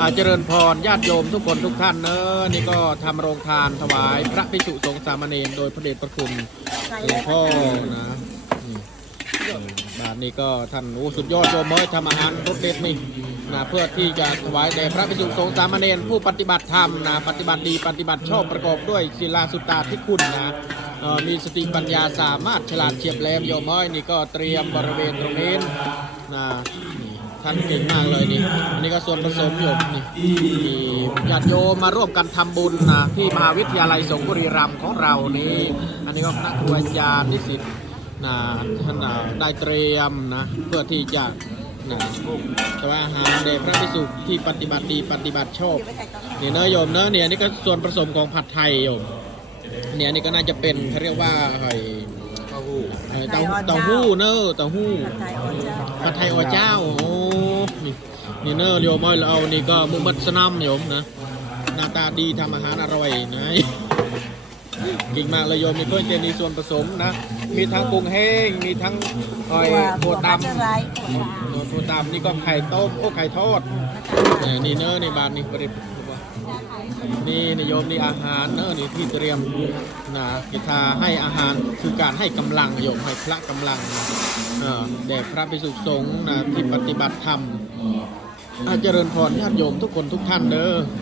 อาเจริญพรญาติโยมทุกคนทุกท่านเนอะนี่ก็ทำโรงทานถวาย พระภิกษุสงฆ์สามเณรโดยพระเดชพระคุณหลวงพ่อนะนี่บาทนี้ก็ท่านโอ้สุดยอดโยมเอ้ยทำอาหารรสเด็ดนี่นะเพื่อที่จะถวายแด่พระภิกษุสงฆ์สามเณรผู้ปฏิบัติธรรมนะปฏิบัติดีปฏิบัติชอบประกอบด้วยศีลาสุตตาที่คุณนะเอ่อมีสติปัญญาสามารถฉลาดเฉียบแหลมโยมเอ้ยนี่ก็เตรียมบริเวณตรงนี้นะ นี่ท่านเก่งมากเลยนี่ อันนี้ก็ส่วนผสมอยู่นี่มีญาติโยมมาร่วมกันทำบุญนะที่มหาวิทยาลัยสงฆ์บุรีรัมย์ของเรานี่ อันนี้ก็คณะครูอาจารย์นิสิตนะท่านน่ะได้เตรียมนะเพื่อที่จะนะแต่ว่าอาหารแด่พระภิกษุที่ปฏิบัติดีปฏิบัติชอบเนี่ยเนอะโยมเนอะเนี่ยอันนี่ก็ส่วนผสมของผัดไทยโยมเนี่ยอันนี่ก็น่าจะเป็นเขาเรียกว่าหอยเต้าหู้เต้าเต้าหู้เนอะเต้าหู้ผัดไทยอ่อนเจ้าผัดไทยอเจ้าโอ้ นี่นี่เนอะโยมเอาเรานี่ก็มุมัดสนัมโยมนะหน้าตาดีทำอาหารอร่อยนะเก่งมากเลยโยมมีเพื่อนเจนีส่วนผสมนะ มีทั้งกุ้งแห้ง มีทั้งหอยถั่วถั่วถั่วดบัตเตอร์ไรซ์ถั่วำถั่วดำนี่ก็ไข่ต้มโอ้ไข่ทอดเนี่ยนี่เนอะนี่บานนี่ประเด็น นี่นิยมนี่อาหารเนอะนี่ที่เตรียมนะกิทาให้อาหารคือการให้กำลังโยมให้พระกำลังเออแด่พระภิกษุสงฆ์นะที่ปฏิบัติธรรมอาเจริญพรญาติโยมทุกคนทุกท่านเด้อ